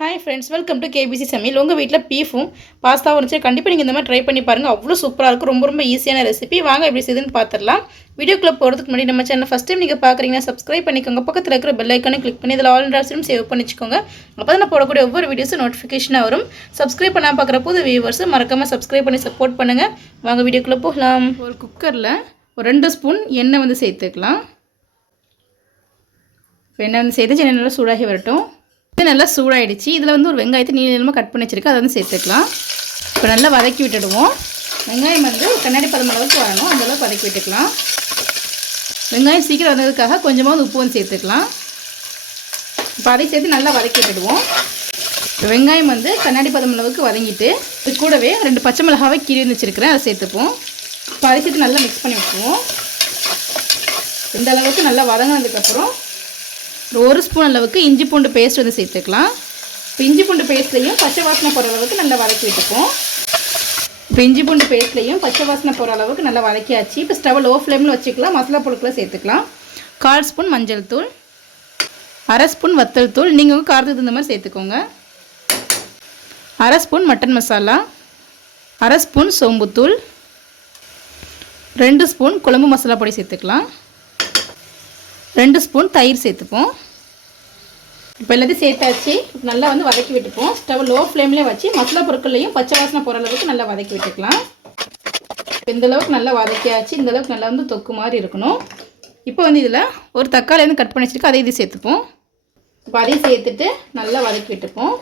Hi friends welcome to KBC சமையல் உங்கள் வீட்டில் பீஃபும் பாஸ்தாவும் இருந்துச்சு. கண்டிப்பாக நீங்கள் இந்த மாதிரி ட்ரை பண்ணி பாருங்கள் அவ்வளோ சூப்பராக இருக்கும் ரொம்ப ரொம்ப ஈஸியான ரெசிபி வாங்க எப்படி செய்யுதுன்னு பார்த்துடலாம் வீடியோக்குள்ளே போகிறதுக்கு முன்னாடி நம்ம சேனல் ஃபஸ்ட் டைம் நீங்கள் பார்க்குறீங்கன்னா சப்ஸ்கிரைப் பண்ணிக்கோங்க. பக்கத்தில் இருக்கிற பெல் ஐக்கானே கிளிக் பண்ணி இதில் ஆல் ஆப்ஷனும் சேவ் பண்ணிச்சுக்கோங்க. அப்போ தான் நான் போடக்கூடிய ஒவ்வொரு வீடியோஸும் நோட்டிஃபிகேஷனாக வரும். சப்ஸ்கிரைப் பண்ணால் பார்க்குற புது வியூவர்ஸும் மறக்காமல் சப்ஸ்கிரைப் பண்ணி சப்போர்ட் பண்ணுங்கள் வாங்க வீடியோக்குள்ளே போகலாம். ஒரு குக்கரில் ஒரு ரெண்டு ஸ்பூன் எண்ணெய் வந்து சேர்த்துக்கலாம். இப்போ எண்ணெய் வந்து சேர்த்து எண்ணெய் நல்லா சூடாகி வரட்டும். இது நல்லா சூடாயிடுச்சு. இதில் வந்து ஒரு வெங்காயத்தை நீள நீளமாக கட் பண்ணி வச்சிருக்கு அதை வந்து சேர்த்துக்கலாம். இப்போ நல்லா வதக்கி விட்டுடுவோம். வெங்காயம் வந்து கண்ணாடி பதம் அளவுக்கு வரணும். அந்தளவுக்கு வதக்கி விட்டுக்கலாம். வெங்காயம் சீக்கிரம் வந்ததுக்காக கொஞ்சமாக வந்து உப்பு வந்து சேர்த்துக்கலாம். இப்போ அதை சேர்த்து நல்லா வதக்கி விட்டுடுவோம். இப்போ வெங்காயம் வந்து கண்ணாடி பதம் அளவுக்கு வதங்கிட்டு இது கூடவே ரெண்டு பச்சை மிளகாவை கீழே வச்சுருக்கிறேன். அதை சேர்த்துப்போம். இப்போ அதை சேர்த்து நல்லா மிக்ஸ் பண்ணி விட்டுருவோம். இந்த அளவுக்கு நல்லா வதங்கினதுக்கப்புறம் ஒரு ஸ்பூன் அளவுக்கு இஞ்சி பூண்டு பேஸ்ட் வந்து சேர்த்துக்கலாம். இப்போ இஞ்சி பூண்டு பேஸ்ட்லையும் பச்சை வாசனை போகிற அளவுக்கு நல்லா வதக்கி விட்டுப்போம். இப்போ இஞ்சி பூண்டு பேஸ்ட்லையும் பச்சை வாசனை போகிற அளவுக்கு நல்லா வதக்கியாச்சு. இப்போ ஸ்டவ் லோ ஃப்ளேமில் வச்சுக்கலாம். மசாலா பொருட்களை சேர்த்துக்கலாம். கால் ஸ்பூன் மஞ்சள் தூள். அரை ஸ்பூன் வத்தல் தூள். நீங்கள் உங்கள் காரத்துக்கு தகுந்த மாதிரி சேர்த்துக்கோங்க. அரை ஸ்பூன் மட்டன் மசாலா. அரை ஸ்பூன் சோம்புத்தூள் ரெண்டு ஸ்பூன் குழம்பு மசாலா பொடி சேர்த்துக்கலாம். ரெண்டு ஸ்பூன் தயிர் சேர்த்துப்போம். இப்போ எல்லாத்தையும் சேர்த்தாச்சு. நல்லா வந்து வதக்கி விட்டுப்போம். ஸ்டவ் லோ ஃப்ளேம்லேயே வச்சு மசாலா பொருட்கள்லையும் பச்சை வாசனை போகிற அளவுக்கு நல்லா வதக்கி விட்டுக்கலாம். இப்போ இந்த அளவுக்கு நல்லா வதக்கியாச்சு. இந்தளவுக்கு நல்லா வந்து தொக்கு மாதிரி இருக்கணும். இப்போ வந்து இதில் ஒரு தக்காளி வந்து கட் பண்ணி வச்சுருக்கு அதை இது சேர்த்துப்போம். இப்போ அதையும் சேர்த்துட்டு நல்லா வதக்கி விட்டுப்போம்.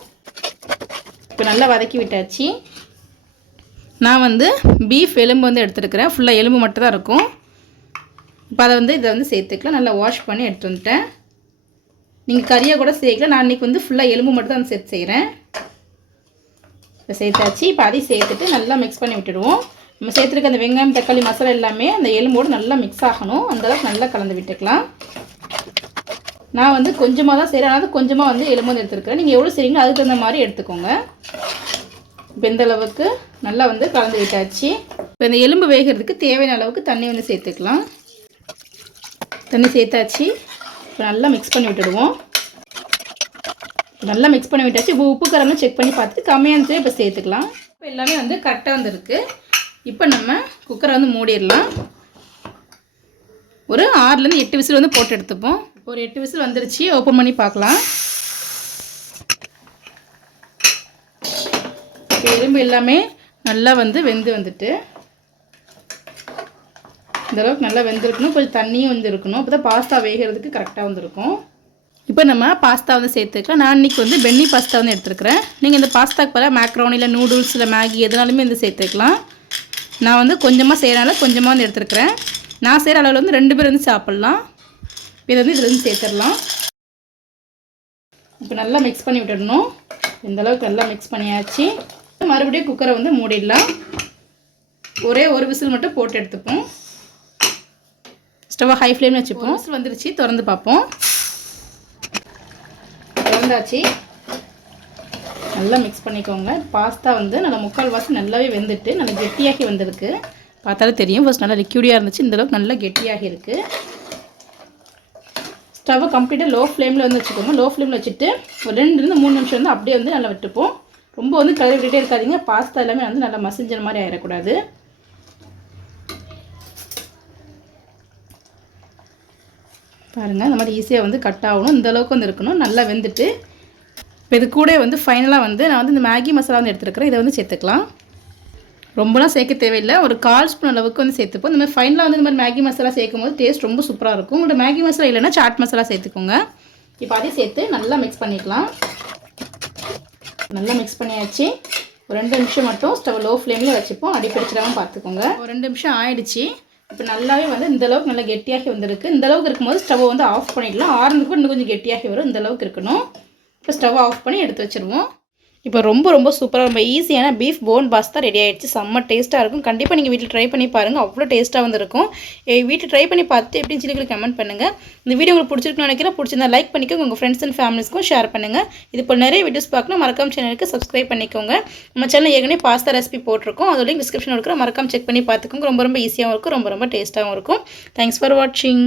இப்போ நல்லா வதக்கி விட்டாச்சு. நான் வந்து பீஃப் எலும்பு வந்து எடுத்துருக்கிறேன். ஃபுல்லாக எலும்பு மட்டும் தான் இருக்கும். இப்போ அதை வந்து இதை வந்து சேர்த்துக்கலாம். நல்லா வாஷ் பண்ணி எடுத்து வந்துட்டேன். நீங்கள் கறியை கூட சேர்க்கல. நான் இன்றைக்கி வந்து ஃபுல்லாக எலும்பு மட்டும் தான் சேர்த்து செய்கிறேன் இப்போ சேர்த்தாச்சு. இப்போ அதையும் சேர்த்துட்டு நல்லா மிக்ஸ் பண்ணி விட்டுடுவோம். நம்ம சேர்த்துருக்க அந்த வெங்காயம் தக்காளி மசாலா எல்லாமே அந்த எலும்போடு நல்லா மிக்ஸ் ஆகணும். அந்தளவுக்கு நல்லா கலந்து விட்டுக்கலாம். நான் வந்து கொஞ்சமாக தான் செய்கிறேன் அதாவது கொஞ்சமாக வந்து எலும்பு வந்து எடுத்துருக்கிறேன். நீங்கள் எவ்வளோ செய்கிறீங்களோ அதுக்கு தகுந்த மாதிரி எடுத்துக்கோங்க. இப்போ இந்த அளவுக்கு நல்லா வந்து கலந்து விட்டாச்சு. இப்போ இந்த எலும்பு வேகிறதுக்கு தேவையான அளவுக்கு தண்ணி வந்து சேர்த்துக்கலாம். தண்ணி சேர்த்தாச்சு. நல்லா மிக்ஸ் பண்ணி விட்டுடுவோம். நல்லா மிக்ஸ் பண்ணி விட்டாச்சு. இப்போ உப்பு கரம்னு செக் பண்ணி பார்த்துட்டு கம்மியாக இருந்துச்சு இப்போ சேர்த்துக்கலாம். இப்போ எல்லாமே வந்து கரெக்டாக வந்துருக்கு. இப்போ நம்ம குக்கரை வந்து மூடிடலாம். ஒரு ஆறுலேருந்து எட்டு விசில் வந்து போட்டு எடுத்துப்போம். ஒரு எட்டு விசில் வந்துருச்சு. ஓப்பன் பண்ணி பார்க்கலாம். எறும்பு எலும்பு எல்லாமே நல்லா வந்து வெந்து வந்துட்டு. இந்த அளவுக்கு நல்லா வெந்திருக்கணும். கொஞ்சம் தண்ணியும் வந்து இருக்கணும் அப்போ தான் பாஸ்தா வேகிறதுக்கு கரெக்டாக வந்துருக்கும். இப்போ நம்ம பாஸ்தா வந்து சேர்த்துக்கலாம் நான் இன்றைக்கி வந்து பென்னி பாஸ்தா வந்து எடுத்துருக்கிறேன். நீங்கள் இந்த பாஸ்தாக்கு பல மேக்ரோனியில் நூடுல்ஸில் நூடுல்ஸ் இல்லை மேகி எதுனாலுமே வந்து சேர்த்துக்கலாம். நான் வந்து கொஞ்சமாக செய்கிறனால கொஞ்சமாக வந்து எடுத்துருக்கிறேன். நான் செய்கிற அளவில் வந்து ரெண்டு பேர் வந்து சாப்பிட்லாம். இதை வந்து இதில் வந்து சேர்த்துடலாம். இப்போ நல்லா மிக்ஸ் பண்ணி விட்டுடணும். இந்த அளவுக்கு நல்லா மிக்ஸ் பண்ணியாச்சு. மறுபடியும் குக்கரை வந்து மூடிடலாம். ஒரே ஒரு விசில் மட்டும் போட்டு எடுத்துப்போம். ஸ்டவ்வை ஹை ஃப்ளேமில் வச்சுப்போம். விசில் வந்துருச்சு திறந்து பார்ப்போம். திறந்தாச்சு. நல்லா மிக்ஸ் பண்ணிக்கோங்க. பாஸ்தா வந்து நல்லா முக்கால் வாசி நல்லாவே வெந்துட்டு நல்லா கெட்டியாகி வந்திருக்கு. பார்த்தாலும் தெரியும். ஃபஸ்ட் நல்லா லிக்யூடியாக இருந்துச்சு. இந்தளவுக்கு நல்லா கெட்டியாகி இருக்குது ஸ்டவ்வை கம்ப்ளீட்டாக லோ ஃப்ளேமில் வந்து வச்சுக்கோங்க. லோ ஃப்ளேமில் வச்சுட்டு ஒரு ரெண்டுலேருந்து மூணு நிமிஷம் வந்து அப்படியே வந்து நல்லா விட்டுப்போம். ரொம்ப வந்து கழுவி விட்டுட்டே இருக்காதிங்க. பாஸ்தா எல்லாமே வந்து நல்லா மசிஞ்ச மாதிரி ஆயிடக்கூடாது பாருங்கள் இந்த மாதிரி ஈஸியாக வந்து கட் ஆகணும். இந்தளவுக்கு வந்து இருக்கணும். நல்லா வெந்துட்டு இப்போ இது கூட வந்து ஃபைனலாக வந்து நான் வந்து இந்த மேகி மசாலா வந்து எடுத்துருக்கிறேன். இதை வந்து சேர்த்துக்கலாம். ரொம்பலாம் சேர்க்க தேவையில்லை. ஒரு கால் ஸ்பூன் அளவுக்கு வந்து சேர்த்துப்போம். இந்த மாதிரி ஃபைனலாக வந்து இந்த மாதிரி மேகி மசாலா சேர்க்கும் போது டேஸ்ட் ரொம்ப சூப்பராக இருக்கும். உங்கள்கிட்ட மேகி மசாலா இல்லைன்னா சாட் மசாலா சேர்த்துக்கோங்க. இப்போ அதையும் சேர்த்து நல்லா மிக்ஸ் பண்ணிக்கலாம். நல்லா மிக்ஸ் பண்ணியாச்சு. ஒரு ரெண்டு நிமிஷம் மட்டும் ஸ்டவ் லோ ஃப்ளேமில் வச்சுப்போம். அடி பிடிச்சிடாமல் பார்த்துக்கோங்க. ஒரு ரெண்டு நிமிஷம் ஆயிடுச்சு. இப்போ நல்லாவே வந்து இந்தளவுக்கு நல்லா கெட்டியாகி வந்திருக்கு. இந்த அளவுக்கு இருக்கும்போது ஸ்டவ்வை வந்து ஆஃப் பண்ணிடலாம். ஆறுனதுக்கு இன்னும் கொஞ்சம் கெட்டியாகி வரும். இந்தளவுக்கு இருக்கணும். இப்போ ஸ்டவ் ஆஃப் பண்ணி எடுத்து வச்சுருவோம். இப்போ ரொம்ப ரொம்ப சூப்பராக ரொம்ப ஈஸியான பீஃப் போன் பாஸ்தா ரெடி ஆகிடுச்சு செம்ம டேஸ்ட்டாக இருக்கும். கண்டிப்பாக நீங்கள் வீட்டில் ட்ரை பண்ணி பாருங்கள் அவ்வளோ டேஸ்ட்டாக வந்துருக்கும். வீட்டில் ட்ரை பண்ணி பார்த்து எப்படின்னு சொல்லி கமெண்ட் பண்ணுங்கள் இந்த வீடியோ உங்களுக்கு பிடிச்சிருக்குன்னு நினைக்கிறேன். பிடிச்சிருந்தா லைக் பண்ணிக்கோங்க. உங்கள் ஃப்ரெண்ட்ஸ் அண்ட் ஃபேமிலிஸ்க்கும் ஷேர் பண்ணுங்கள் இது இப்போ நிறைய வீடியோஸ் பார்க்கணும். மறக்காம சேனலுக்கு சப்ஸ்கிரைப் பண்ணிக்கோங்க. நம்ம சேனல் ஏற்கனவே பாஸ்தா ரெசிபி போட்டிருக்கோம். அதோட டிஸ்கிரிப்ஷன் இருக்கிற மறக்காம செக் பண்ணி பார்த்துக்கோங்க. ரொம்ப ரொம்ப ஈஸியாகவும் இருக்கும். ரொம்ப ரொம்ப டேஸ்ட்டாகவும் இருக்கும். தேங்க்ஸ் ஃபார் வாட்சிங்